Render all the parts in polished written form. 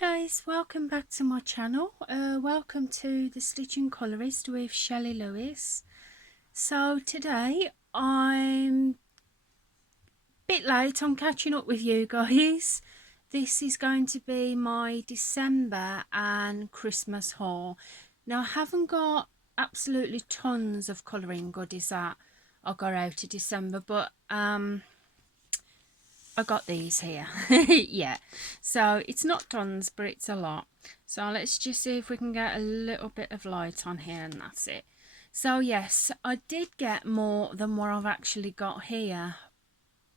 Guys, welcome back to my channel. Welcome to the Stitching Colourist with Shelley Lewis. So today I'm a bit late on catching up with you guys. This is going to be my December and Christmas haul. Now I haven't got absolutely tons of colouring goodies that I got out of December, but I got these here. Yeah, so it's not tons, but it's a lot. So let's just see if we can get a little bit of light on here, and that's it. So yes, I did get more than what I've actually got here,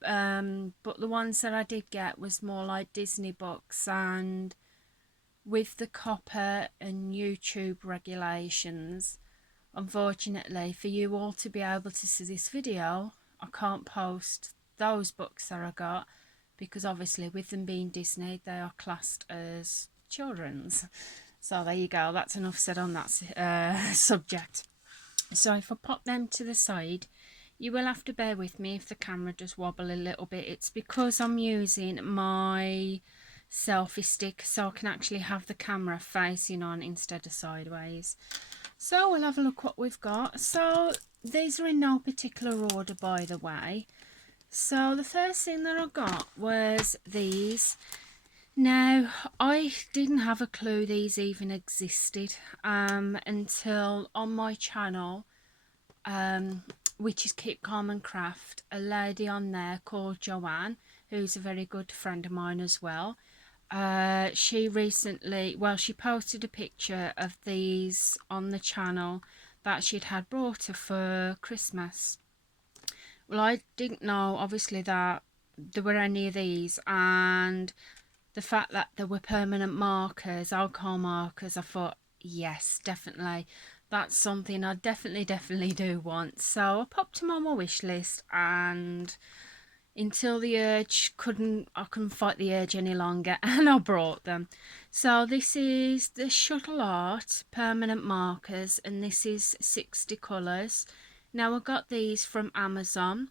but the ones that I did get was more like Disney books, and with the copper and YouTube regulations, unfortunately for you all to be able to see this video, I can't post those books that I got, because obviously with them being Disney, they are classed as children's. So there you go, that's enough said on that subject. So if I pop them to the side, you will have to bear with me if the camera does wobble a little bit. It's because I'm using my selfie stick, so I can actually have the camera facing on instead of sideways. So we'll have a look what we've got. So these are in no particular order, by the way. So the first thing that I got was these. Now I didn't have a clue these even existed until on my channel, which is Keep Calm and Craft, a lady on there called Joanne, who's a very good friend of mine as well. She recently, well, she posted a picture of these on the channel that she'd had brought her for Christmas. Well, I didn't know obviously that there were any of these, and the fact that there were permanent markers, alcohol markers, I thought yes, definitely that's something I definitely do want. So I popped them on my wish list, and until the urge I couldn't fight the urge any longer, and I brought them. So this is the Shuttle Art permanent markers, and this is 60 colours. Now I got these from Amazon.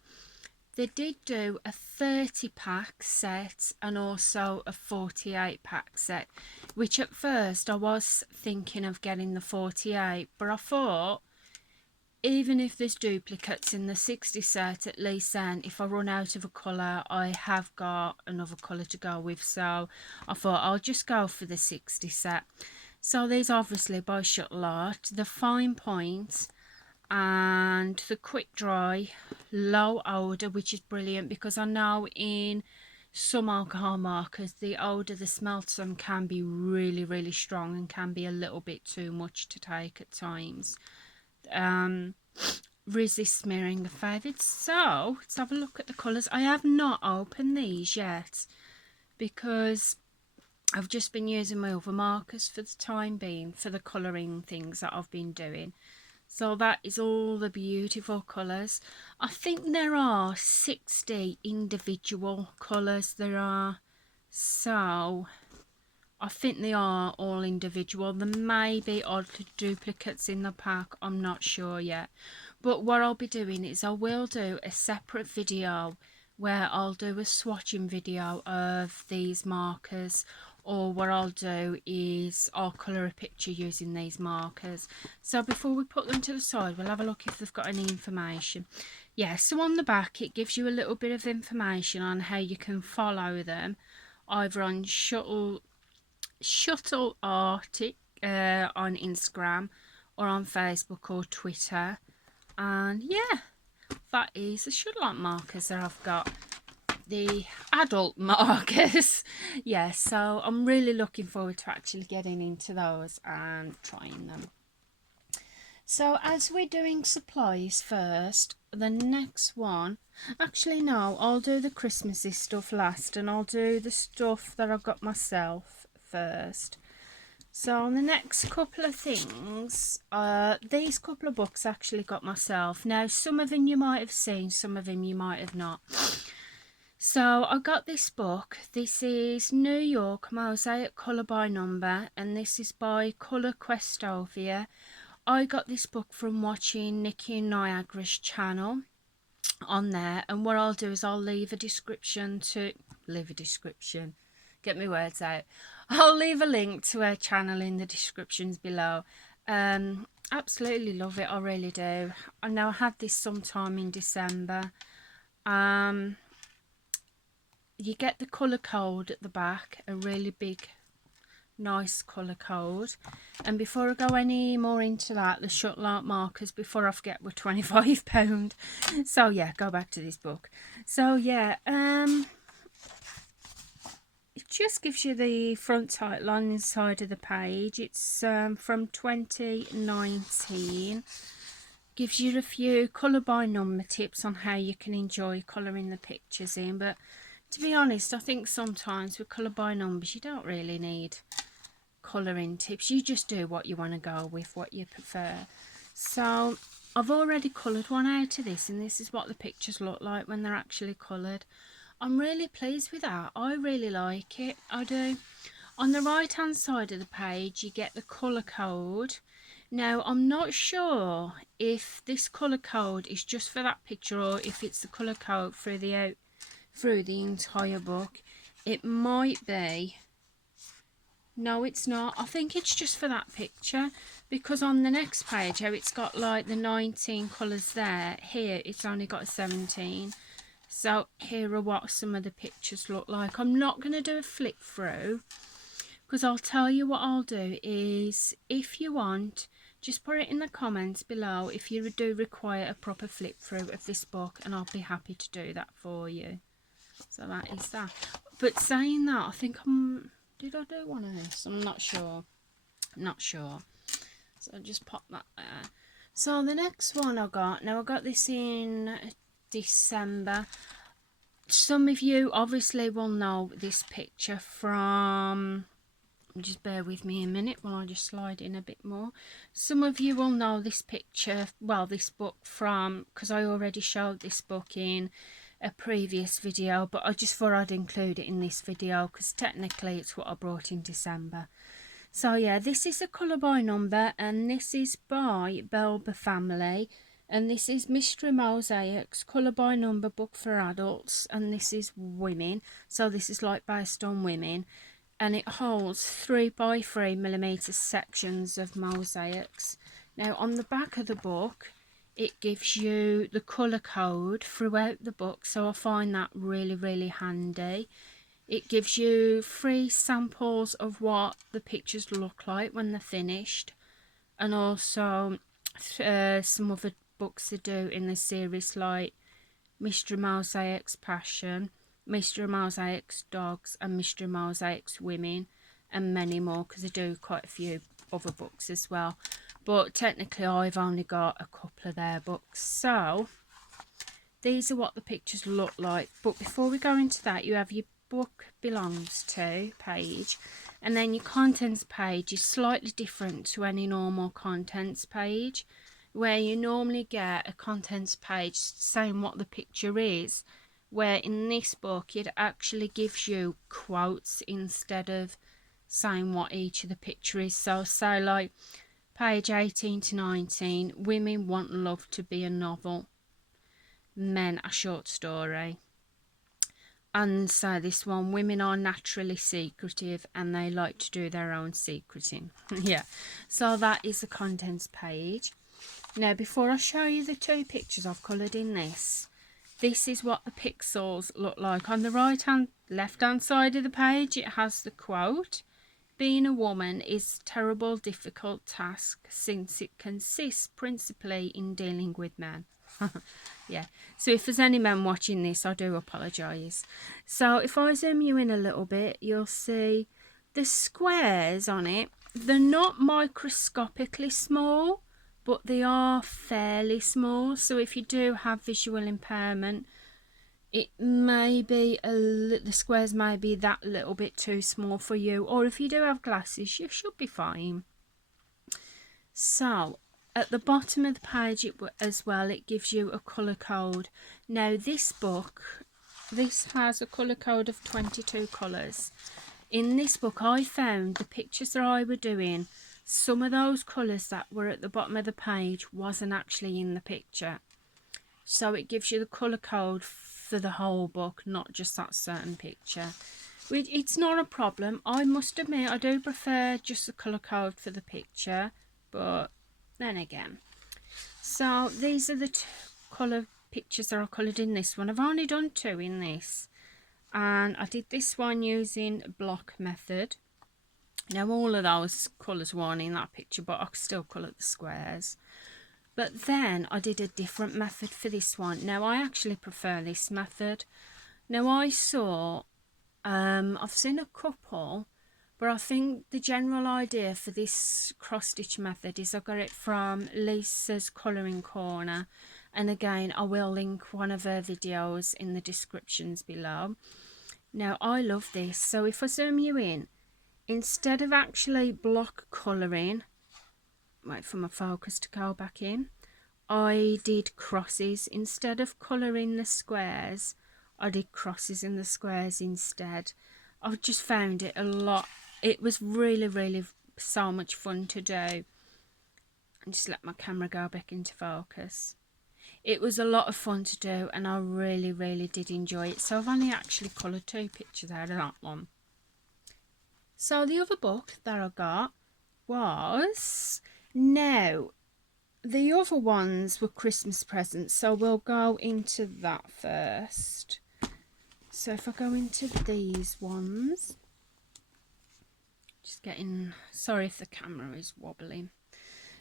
They did do a 30 pack set and also a 48 pack set, which at first I was thinking of getting the 48, but I thought even if there's duplicates in the 60 set, at least then if I run out of a colour, I have got another colour to go with. So I thought I'll just go for the 60 set. So these obviously by Shuttle Art, the fine point and the quick dry, low odour, which is brilliant, because I know in some alcohol markers the odour, the smell to them can be really strong and can be a little bit too much to take at times. Resist smearing the favourites. So let's have a look at the colours. I have not opened these yet because I've just been using my other markers for the time being for the colouring things that I've been doing. So that is all the beautiful colours. I think there are 60 individual colours there are. So I think they are all individual. There may be odd duplicates in the pack, I'm not sure yet. But what I'll be doing is I will do a separate video where I'll do a swatching video of these markers, or what I'll do is I'll colour a picture using these markers. So before we put them to the side, we'll have a look if they've got any information. Yeah, so on the back it gives you a little bit of information on how you can follow them, either on Shuttle Arctic on Instagram, or on Facebook or Twitter. And yeah, that is the Shuttle Art markers that I've got. The adult markers. Yeah, so I'm really looking forward to actually getting into those and trying them. So as we're doing supplies first, the next one, actually no, I'll do the Christmassy stuff last, and I'll do the stuff that I've got myself first. So the next couple of things, these couple of books I actually got myself. Now some of them you might have seen, some of them you might have not. So I got this book. This is New York Mosaic Colour by Number, and this is by Colour Questovia. I got this book from watching Nikki and Niagara's channel on there, and what I'll do is I'll leave a description, get my words out. I'll leave a link to her channel in the descriptions below. Absolutely love it, I really do. I know I had this sometime in December. You get the colour code at the back, a really big nice colour code. And before I go any more into that, the shutlout markers, before I forget, were £25. So yeah, go back to this book. So yeah, it just gives you the front title on inside of the page. It's from 2019. Gives you a few colour by number tips on how you can enjoy colouring the pictures in. But to be honest, I think sometimes with colour by numbers you don't really need colouring tips. You just do what you want to go with, what you prefer. So I've already coloured one out of this, and this is what the pictures look like when they're actually coloured. I'm really pleased with that. I really like it, I do. On the right hand side of the page you get the colour code. Now I'm not sure if this colour code is just for that picture or if it's the colour code through the entire book. It might be. No, it's not. I think it's just for that picture, because on the next page how it's got like the 19 colours there, here it's only got 17. So here are what some of the pictures look like. I'm not going to do a flip through, because I'll tell you what I'll do is, if you want, just put it in the comments below if you do require a proper flip through of this book, and I'll be happy to do that for you. So that is that. But saying that, I think did I do one of this? I'm not sure. Not sure. So I'll just pop that there. So the next one I got, now I got this in December. Some of you obviously will know this picture from, just bear with me a minute while I just slide in a bit more. Some of you will know this picture, well, this book from, because I already showed this book in a previous video, but I just thought I'd include it in this video because technically it's what I brought in December. So yeah, this is a colour by number, and this is by Belba Family, and this is Mystery Mosaics colour by number book for adults, and this is women, so this is like based on women, and it holds 3x3mm sections of mosaics. Now on the back of the book it gives you the colour code throughout the book, so I find that really handy. It gives you 3 samples of what the pictures look like when they're finished, and also some other books they do in the series like Mystery Mosaics Passion, Mystery Mosaics Dogs, and Mystery Mosaics Women, and many more, because they do quite a few other books as well. But technically I've only got a couple of their books. So these are what the pictures look like. But before we go into that, you have your book belongs to page, and then your contents page is slightly different to any normal contents page, where you normally get a contents page saying what the picture is, where in this book it actually gives you quotes instead of saying what each of the picture is. So say like page 18 to 19, women want love to be a novel, men a short story. And so this one, women are naturally secretive and they like to do their own secreting. Yeah, so that is the contents page. Now before I show you the 2 pictures I've coloured in this is what the pixels look like. On the left hand side of the page it has the quote, "Being a woman is a terrible difficult task since it consists principally in dealing with men." Yeah, so if there's any men watching this, I do apologise. So if I zoom you in a little bit, you'll see the squares on it. They're not microscopically small, but they are fairly small. So if you do have visual impairment, it may be the squares may be that little bit too small for you, or if you do have glasses, you should be fine. So at the bottom of the page as well, it gives you a colour code. Now this book, this has a colour code of 22 colours. In this book I found the pictures that I were doing, some of those colours that were at the bottom of the page wasn't actually in the picture. So it gives you the colour code for the whole book, not just that certain picture. It's not a problem. I must admit, I do prefer just the colour code for the picture, but then again. So these are the two colour pictures that are coloured in this one. I've only done 2 in this, and I did this one using block method. Now all of those colours weren't in that picture, but I still coloured the squares. But then I did a different method for this one. Now I actually prefer this method. Now I've seen a couple, but I think the general idea for this cross stitch method is I got it from Lisa's Colouring Corner, and again I will link one of her videos in the descriptions below. Now I love this. So if I zoom you in, instead of actually block colouring, wait for my focus to go back in, I did crosses. Instead of colouring the squares, I did crosses in the squares instead. I've just found it a lot. It was really so much fun to do. And just let my camera go back into focus. It was a lot of fun to do, and I really did enjoy it. So I've only actually coloured 2 pictures out of that one. So the other book that I got was, now the other ones were Christmas presents, so we'll go into that first. So if I go into these ones, just getting, sorry if the camera is wobbling.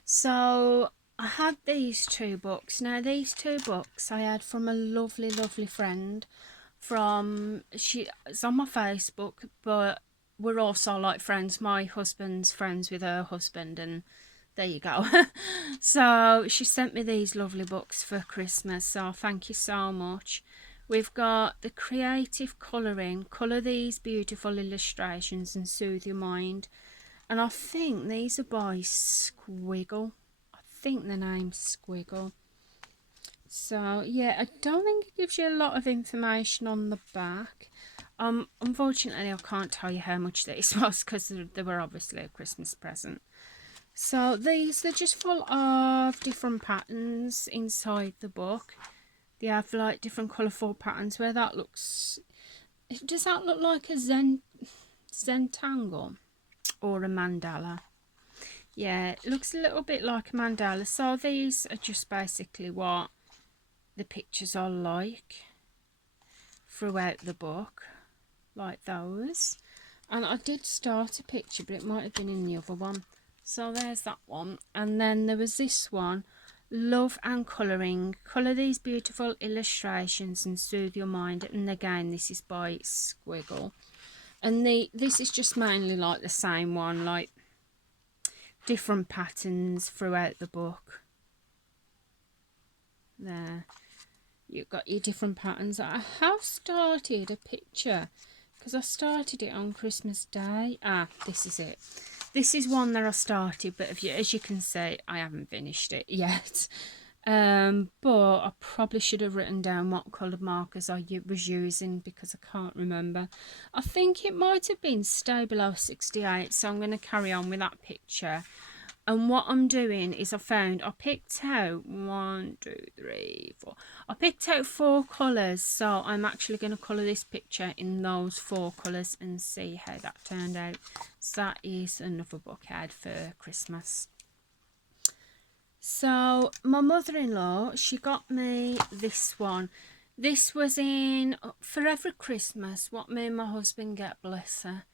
So I had these 2 books. Now these 2 books I had from a lovely friend from, she's on my Facebook, but we're also like friends. My husband's friends with her husband, and there you go. So she sent me these lovely books for Christmas, so thank you so much. We've got the creative colouring, colour these beautiful illustrations and soothe your mind, and I think these are by Squiggle. I think the name's Squiggle. So yeah, I don't think it gives you a lot of information on the back. Unfortunately I can't tell you how much this was, because they were obviously a Christmas present. So these, they're just full of different patterns inside the book. They have like different colourful patterns. Where that looks, does that look like a zentangle or a mandala? Yeah, it looks a little bit like a mandala. So these are just basically what the pictures are like throughout the book, like those. And I did start a picture, but it might have been in the other one. So there's that one. And then there was this one, love and colouring, colour these beautiful illustrations and soothe your mind. And again, this is by Squiggle, and this is just mainly like the same one, like different patterns throughout the book. There you've got your different patterns. I have started a picture because I started it on Christmas Day. This is it. This is one that I started, but as you can see, I haven't finished it yet. But I probably should have written down what coloured markers I was using, because I can't remember. I think it might have been Stay Below 68, so I'm going to carry on with that picture. And what I'm doing is I picked out 1, 2, 3, 4. I picked out 4 colours, so I'm actually going to colour this picture in those 4 colours and see how that turned out. So that is another book I had for Christmas. So my mother-in-law, she got me this one. This was in, for every Christmas, what me and my husband get, bless her,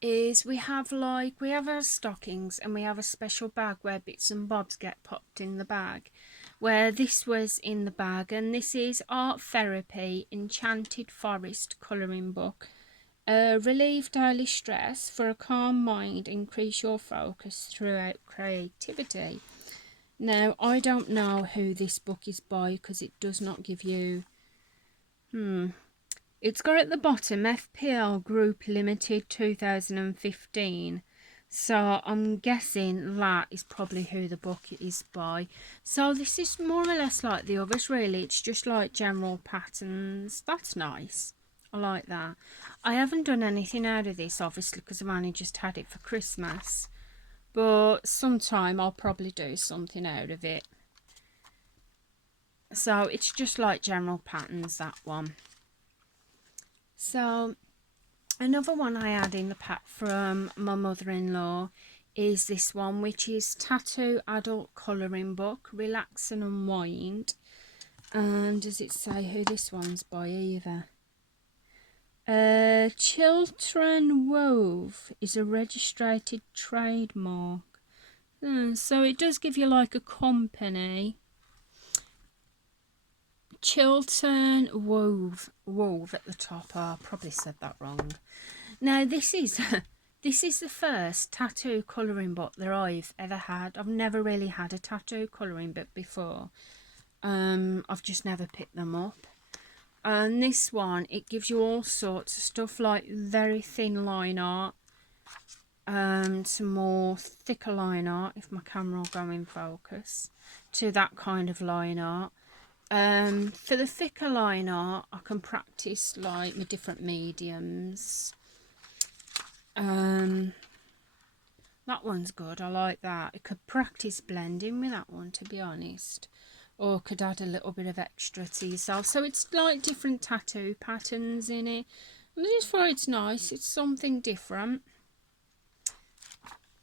is we have our stockings, and we have a special bag where bits and bobs get popped in the bag, where this was in the bag. And this is Art Therapy Enchanted Forest colouring book. Relieve daily stress, for a calm mind, increase your focus throughout creativity. Now I don't know who this book is by, because it does not give you It's got at the bottom FPL Group Limited 2015. So I'm guessing that is probably who the book is by. So this is more or less like the others, really. It's just like general patterns. That's nice. I like that. I haven't done anything out of this, obviously, because I've only just had it for Christmas. But sometime I'll probably do something out of it. So it's just like general patterns, that one. So Another one I had in the pack from my mother-in-law is this one, which is Tattoo Adult Colouring Book, Relax and Unwind. And does it say who this one's by either? Chiltern Wove is a registered trademark. So it does give you like a company. Chiltern Wove at the top. Oh, I probably said that wrong. Now this is this is the first tattoo colouring book that I've ever had. I've never really had a tattoo colouring book before. I've just never picked them up. And this one, it gives you all sorts of stuff, like very thin line art, some more thicker line art, if my camera will go in focus, to that kind of line art. For the thicker line art, I can practice like my different mediums. That one's good, I like that. I could practice blending with that one, to be honest. Or could add a little bit of extra to yourself. So it's like different tattoo patterns in it. And I just thought it's nice. It's something different.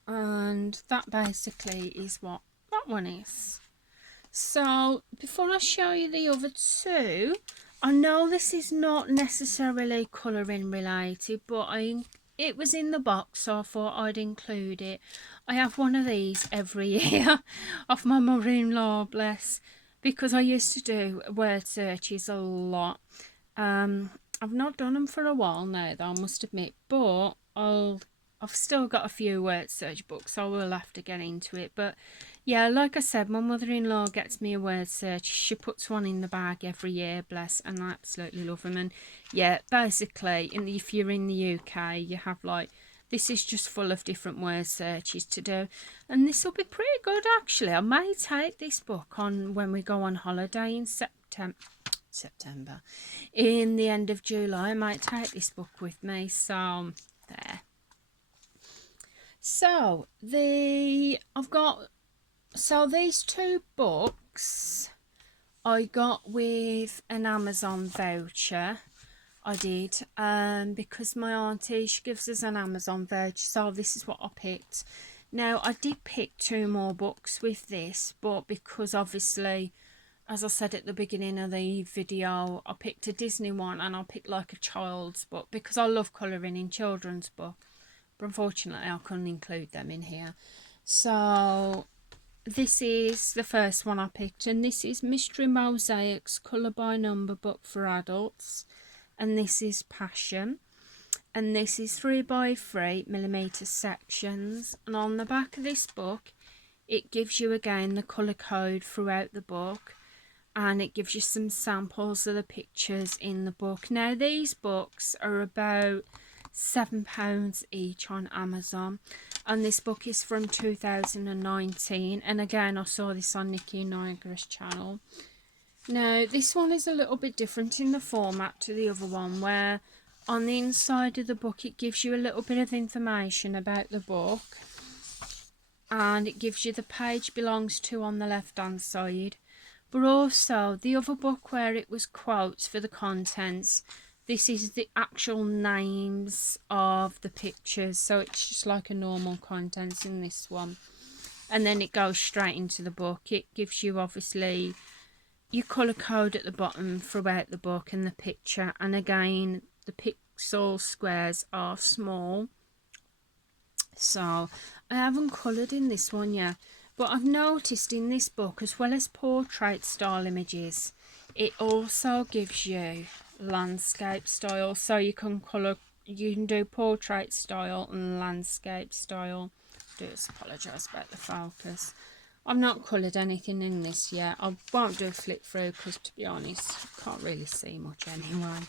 And that basically is what that one is. So before I show you the other two, I know this is not necessarily colouring related, but it was in the box, so I thought I'd include it. I have one of these every year off my mother-in-law, bless, because I used to do word searches a lot. I've not done them for a while now, though, I must admit, but I've still got a few word search books, so I will have to get into it. But yeah, like I said, my mother-in-law gets me a word search. She puts one in the bag every year, bless, and I absolutely love them. And yeah, basically, if you're in the UK, you have like, this is just full of different word searches to do. And this will be pretty good, actually. I may take this book on when we go on holiday in September. In the end of July, I might take this book with me. So, there. So, these two books I got with an Amazon voucher. I did, because my auntie, she gives us an Amazon voucher, so this is what I picked. Now, I did pick two more books with this, but because obviously, as I said at the beginning of the video, I picked a Disney one and I picked like a child's book because I love colouring in children's books. But unfortunately, I couldn't include them in here. So this is the first one I picked, and this is Mystery Mosaics Colour by Number book for adults, and this is Passion, and this is 3x3mm sections. And on the back of this book, it gives you again the colour code throughout the book, and it gives you some samples of the pictures in the book. Now these books are about £7 each on Amazon, and this book is from 2019, and again I saw this on Nikki Niagara's channel. Now this one is a little bit different in the format to the other one, where on the inside of the book it gives you a little bit of information about the book, and it gives you the page belongs to on the left hand side, but also the other book where it was quotes for the contents. This is the actual names of the pictures, so it's just like a normal contents in this one. And then it goes straight into the book. It gives you obviously your colour code at the bottom throughout the book and the picture. And again, the pixel squares are small. So I haven't coloured in this one yet, but I've noticed in this book, as well as portrait style images, it also gives you landscape style, so you can do portrait style and landscape style. I do apologise about the focus. I've not coloured anything in this yet. I won't do a flip through because, to be honest, I can't really see much anyway.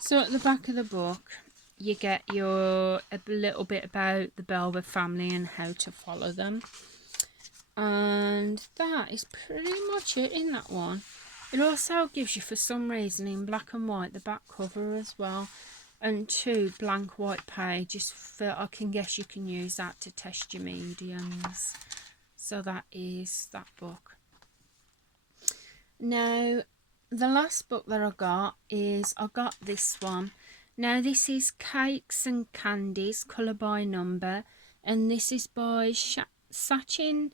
So at the back of the book you get a little bit about the Belva family and how to follow them, and that is pretty much it in that one. It also gives you, for some reason, in black and white, the back cover as well, and 2 blank white pages for, I can guess you can use that to test your mediums. So that is that book. Now, the last book that I got this one. Now this is Cakes and Candies, colour by number, and this is by Sachin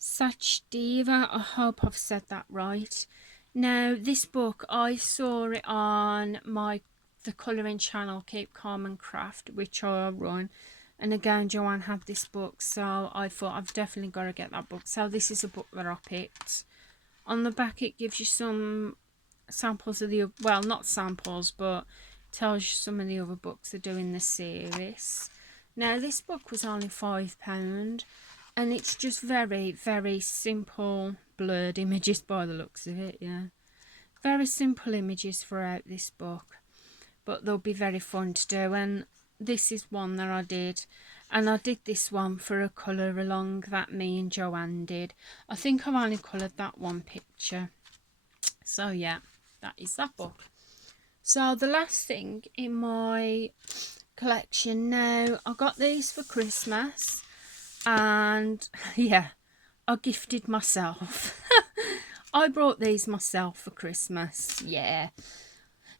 Sachdeva. I hope I've said that right. Now this book, I saw it on the colouring channel Keep Calm and Craft, which I run, and again Joanne had this book, so I thought I've definitely got to get that book. So this is a book that I picked. On the back it gives you some samples of the, well, not samples, but tells you some of the other books they're doing the series. Now this book was only £5, and it's just very, very simple blurred images by the looks of it. Yeah, very simple images throughout this book, but they'll be very fun to do. And this is one that I did, and I did this one for a colour along that me and Joanne did. I think I've only coloured that one picture. So yeah, that is that book. So the last thing in my collection now, I got these for Christmas, and yeah, I gifted myself. I brought these myself for Christmas. Yeah,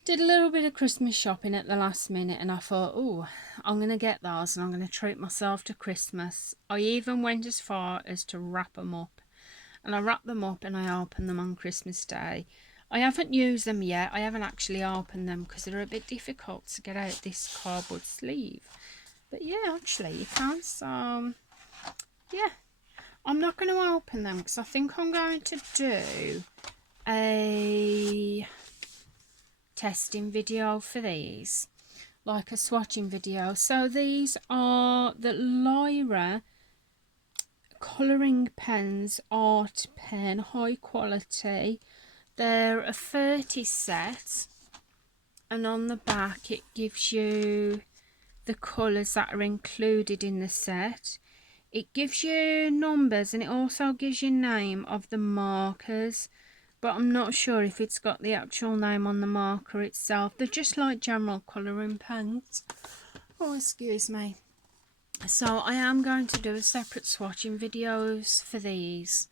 did a little bit of Christmas shopping at the last minute, and I thought, oh, I'm going to get those and I'm going to treat myself to Christmas. I even went as far as to wrap them up, and I wrapped them up and I opened them on Christmas Day. I haven't used them yet. I haven't actually opened them because they're a bit difficult to get out this cardboard sleeve. But yeah, actually you can. So yeah, I'm not going to open them because I think I'm going to do a testing video for these, like a swatching video. So these are the Lyra colouring pens, art pen, high quality. They're a 30 set, and on the back it gives you the colours that are included in the set. It gives you numbers, and it also gives you name of the markers, but I'm not sure if it's got the actual name on the marker itself. They're just like general colouring pens. Oh, excuse me. So I am going to do a separate swatching videos for these,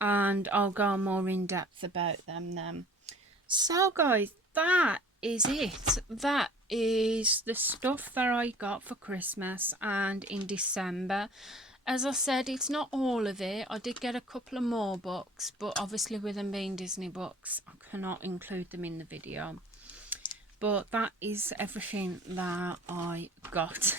and I'll go more in depth about them then. So guys, that is it. That is the stuff that I got for Christmas and in December. As I said, it's not all of it. I did get a couple of more books, but obviously with them being Disney books, I cannot include them in the video. But that is everything that I got.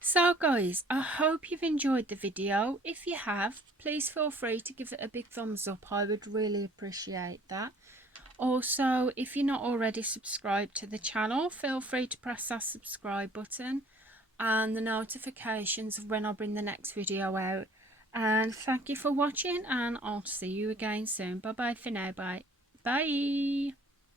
So guys, I hope you've enjoyed the video. If you have, please feel free to give it a big thumbs up. I would really appreciate that. Also, if you're not already subscribed to the channel, feel free to press that subscribe button and the notifications of when I bring the next video out. And thank you for watching, and I'll see you again soon. Bye bye for now. Bye.